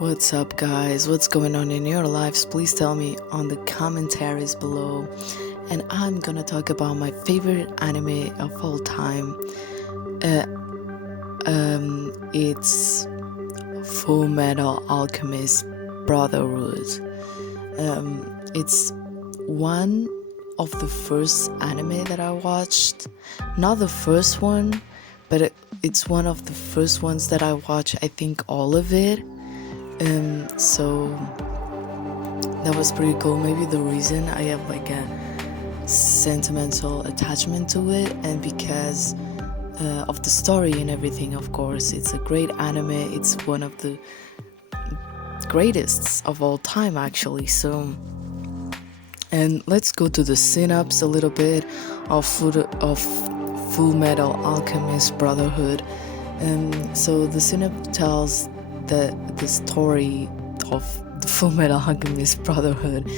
What's up, guys? What's going on in your lives? Please tell me on the commentaries below. And I'm gonna talk about my favorite anime of all time. It's Fullmetal Alchemist Brotherhood. It's one of the first anime that I watched. Not the first one, but it's one of the first ones that I watched. I think all of it. So that was pretty cool. Maybe the reason I have like a sentimental attachment to it, and because of the story and everything. Of course, it's a great anime. It's one of the greatest of all time, actually. So, and let's go to the synopsis a little bit of Fullmetal Alchemist Brotherhood. So the synopsis tells the story of the Fullmetal Alchemist Brotherhood.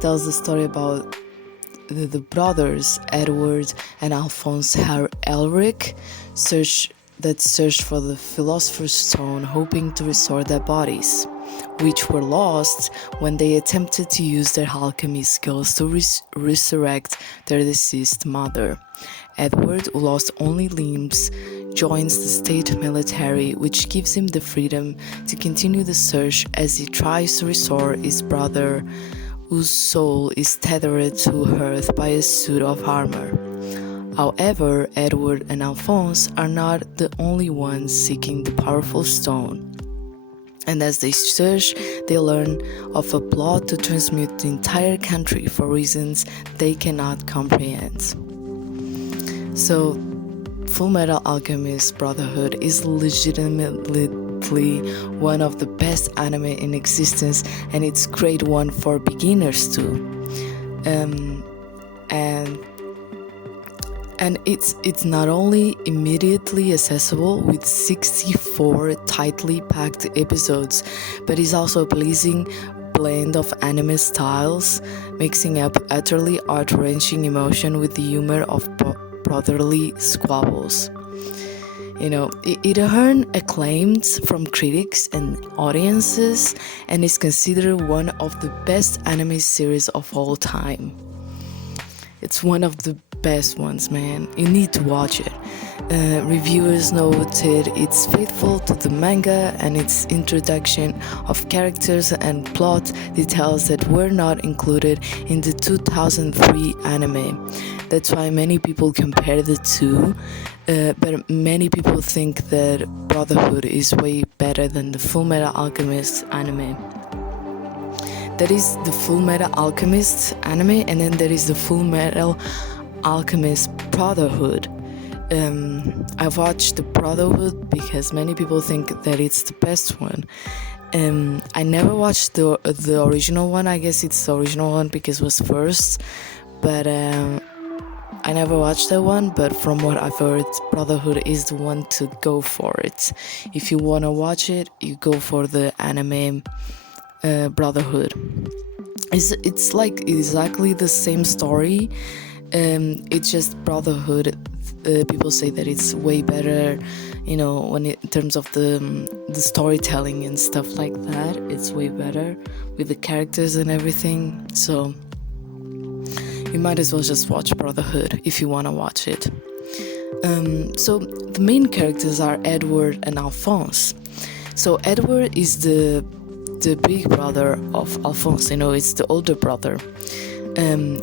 Tells the story about the brothers Edward and Alphonse Elric searched for the Philosopher's Stone, hoping to restore their bodies, which were lost when they attempted to use their alchemy skills to resurrect their deceased mother. Edward, who lost only limbs, joins the state military, which gives him the freedom to continue the search as he tries to restore his brother, whose soul is tethered to earth by a suit of armor. However, Edward and Alphonse are not the only ones seeking the powerful stone. And as they search, they learn of a plot to transmute the entire country for reasons they cannot comprehend. So, Fullmetal Alchemist Brotherhood is legitimately one of the best anime in existence, and it's a great one for beginners too. And it's not only immediately accessible with 64 tightly packed episodes, but is also a pleasing blend of anime styles, mixing up utterly heart-wrenching emotion with the humor of brotherly squabbles. It earned acclaim from critics and audiences, and is considered one of the best anime series of all time. It's one of the best ones, man. You need to watch it. Reviewers noted it's faithful to the manga, and its introduction of characters and plot details that were not included in the 2003 anime. That's why many people compare the two, but many people think that Brotherhood is way better than the Fullmetal Alchemist anime. That is the Fullmetal Alchemist anime, and then there is the Fullmetal Alchemist Brotherhood. I've watched the Brotherhood because many people think that it's the best one. I never watched the original one. I guess it's the original one because it was first, but I never watched that one. But from what I've heard, Brotherhood is the one to go for it. If you want to watch it, you go for the anime Brotherhood. It's like exactly the same story. It's just Brotherhood. People say that it's way better, in terms of the storytelling and stuff like that. It's way better with the characters and everything. So you might as well just watch Brotherhood if you want to watch it. So the main characters are Edward and Alphonse. So Edward is the big brother of Alphonse. It's the older brother.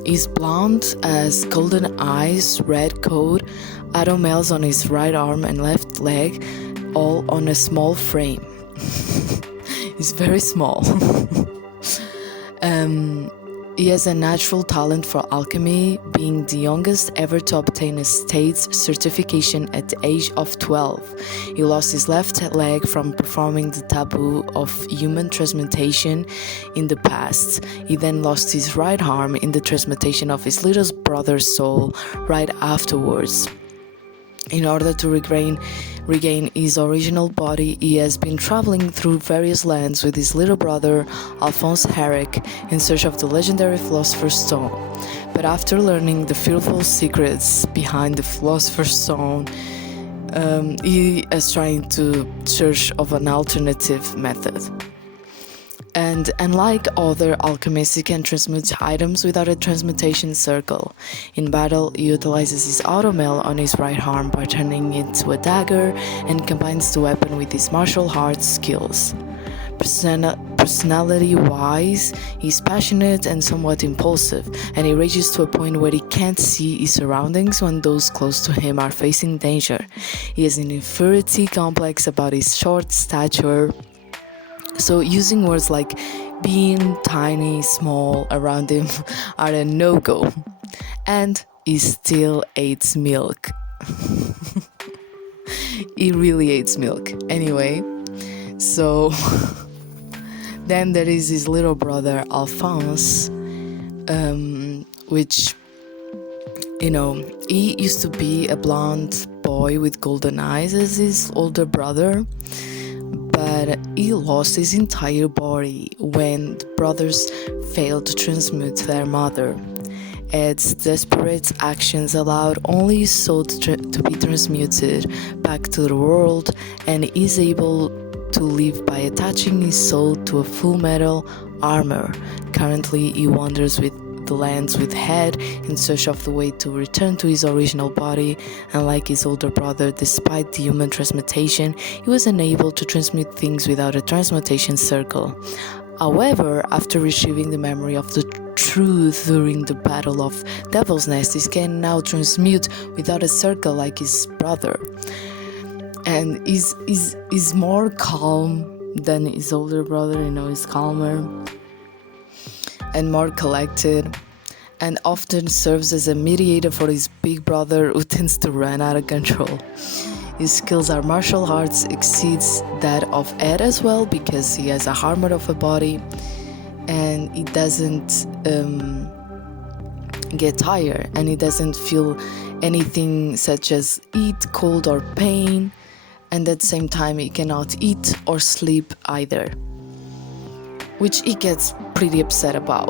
He's blonde, has golden eyes, red coat, automels on his right arm and left leg, all on a small frame. He's very small. He has a natural talent for alchemy, being the youngest ever to obtain a state's certification at the age of 12. He lost his left leg from performing the taboo of human transmutation in the past. He then lost his right arm in the transmutation of his little brother's soul right afterwards. In order to regain his original body, he has been traveling through various lands with his little brother, Alphonse Herrick, in search of the legendary Philosopher's Stone. But after learning the fearful secrets behind the Philosopher's Stone, he is trying to search of an alternative method. And unlike other alchemists, he can transmute items without a transmutation circle. In battle, he utilizes his automail on his right arm by turning it to a dagger and combines the weapon with his martial arts skills. Personality-wise, he's passionate and somewhat impulsive, and he rages to a point where he can't see his surroundings when those close to him are facing danger. He has an inferiority complex about his short stature, so using words like being tiny, small around him are a no-go. And he still eats milk. He really eats milk. Anyway, so then there is his little brother Alphonse, which, he used to be a blonde boy with golden eyes as his older brother, but he lost his entire body when the brothers failed to transmute their mother. Ed's desperate actions allowed only his soul to be transmuted back to the world, and is able to live by attaching his soul to a full metal armor. Currently, he wanders with the lands with Head in search of the way to return to his original body. Unlike his older brother, despite the human transmutation, he was unable to transmute things without a transmutation circle. However, after retrieving the memory of the truth during the Battle of Devil's Nest, he can now transmute without a circle like his brother. And he's more calm than his older brother, he's calmer and more collected, and often serves as a mediator for his big brother who tends to run out of control. His skills are martial arts exceeds that of Ed as well, because he has a armor of a body and he doesn't get tired, and he doesn't feel anything such as heat, cold or pain, and at the same time he cannot eat or sleep either, which he gets pretty upset about,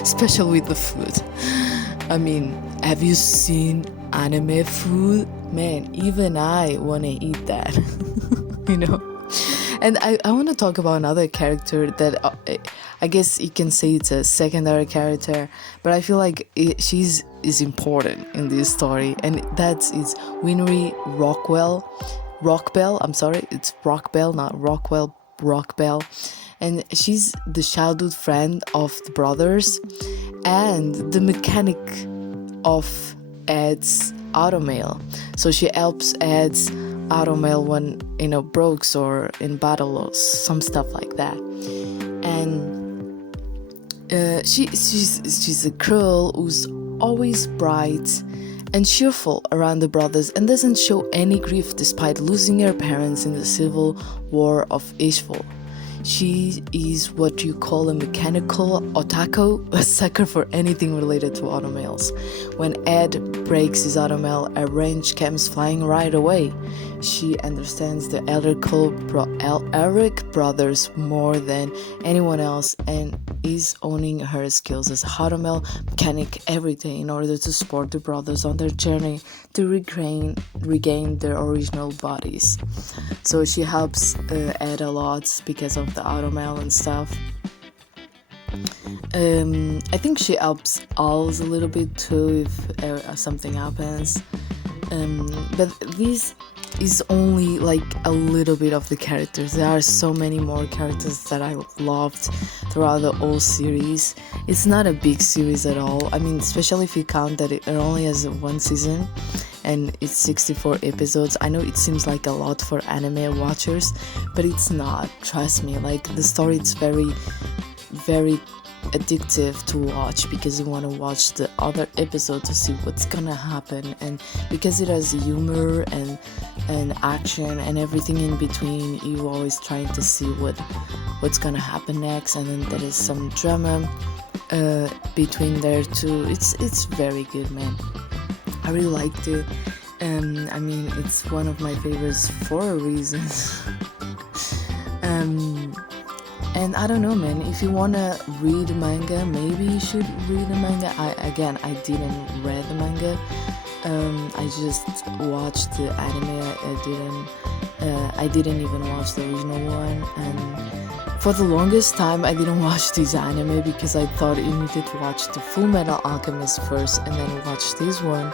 especially with the food. I mean, have you seen anime food? Man, even I want to eat that, And I want to talk about another character that I guess you can say it's a secondary character, but I feel like she's important in this story, and that's Winry Rockbell. I'm sorry, it's Rockbell, not Rockwell, Rockbell. And she's the childhood friend of the brothers and the mechanic of Ed's automail. So she helps Ed's automail when breaks or in battle or some stuff like that. And she's a girl who's always bright and cheerful around the brothers and doesn't show any grief despite losing her parents in the civil war of Ishval. She is what you call a mechanical otaku, a sucker for anything related to automails. When Ed breaks his automail, a wrench comes flying right away. She understands the Eric brothers more than anyone else and is owning her skills as a automail mechanic every day in order to support the brothers on their journey to regain their original bodies. So she helps Ed a lot because of the automail and stuff. I think she helps Al's a little bit too if something happens. But this is only like a little bit of the characters. There are so many more characters that I loved throughout the whole series. It's not a big series at all. I mean, especially if you count that it only has one season and it's 64 episodes. I know it seems like a lot for anime watchers, but it's not. Trust me, like the story, it's very, very addictive to watch because you want to watch the other episode to see what's gonna happen, and because it has humor and action and everything in between, you're always trying to see what's gonna happen next, and then there is some drama between there too. It's very good, man. I really liked it. I mean, it's one of my favorites for a reason. And I don't know, man, if you wanna read manga, maybe you should read the manga. I didn't read the manga. I just watched the anime. I didn't even watch the original one. And For the longest time, I didn't watch this anime because I thought you needed to watch the Fullmetal Alchemist first and then watch this one.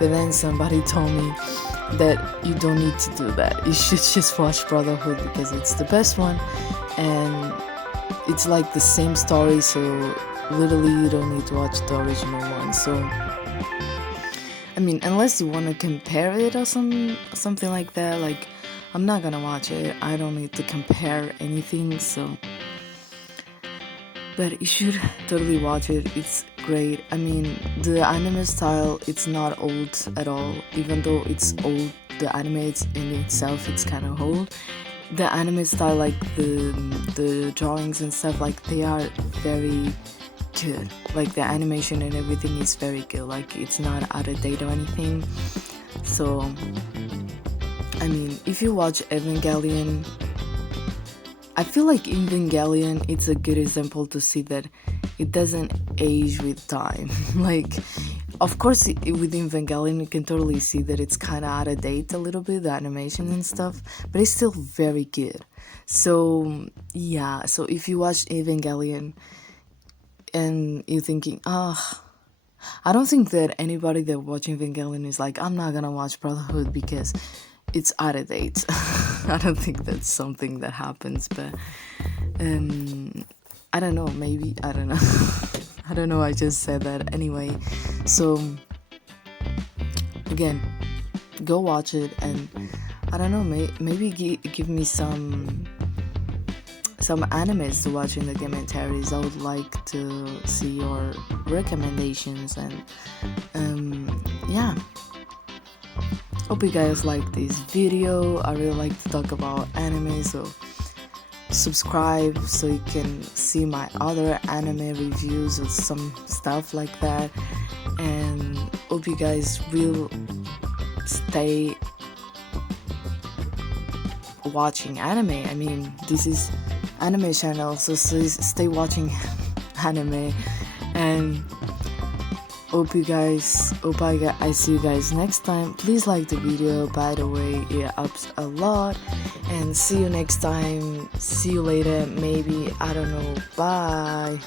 But then somebody told me that you don't need to do that. You should just watch Brotherhood because it's the best one, and it's like the same story, so literally you don't need to watch the original one. So I mean, unless you want to compare it or something like that, like, I'm not gonna watch it. I don't need to compare anything, so. But you should totally watch it. It's great. I mean, the anime style, it's not old at all. Even though it's old, the anime in itself, it's kind of old. The anime style, like the drawings and stuff, like, they are very good. Like, the animation and everything is very good. Like, it's not out of date or anything. So I mean, if you watch Evangelion, I feel like Evangelion, it's a good example to see that it doesn't age with time. Like, of course, with Evangelion, you can totally see that it's kind of out of date a little bit, the animation and stuff, but it's still very good. So, yeah, so if you watch Evangelion and you're thinking, I don't think that anybody that watching Evangelion is like, I'm not gonna watch Brotherhood because it's out of date. I don't think that's something that happens, but I don't know, maybe, I don't know. I don't know, I just said that anyway. So again, go watch it, and I don't know, maybe give me some animes to watch in the commentaries. I would like to see your recommendations, and yeah. Hope you guys like this video. I really like to talk about anime, so subscribe so you can see my other anime reviews or some stuff like that. And hope you guys will stay watching anime. I mean, this is anime channel, so stay watching anime, and hope I see you guys next time. Please like the video, by the way, it helps a lot. And see you next time. See you later, maybe, I don't know. Bye.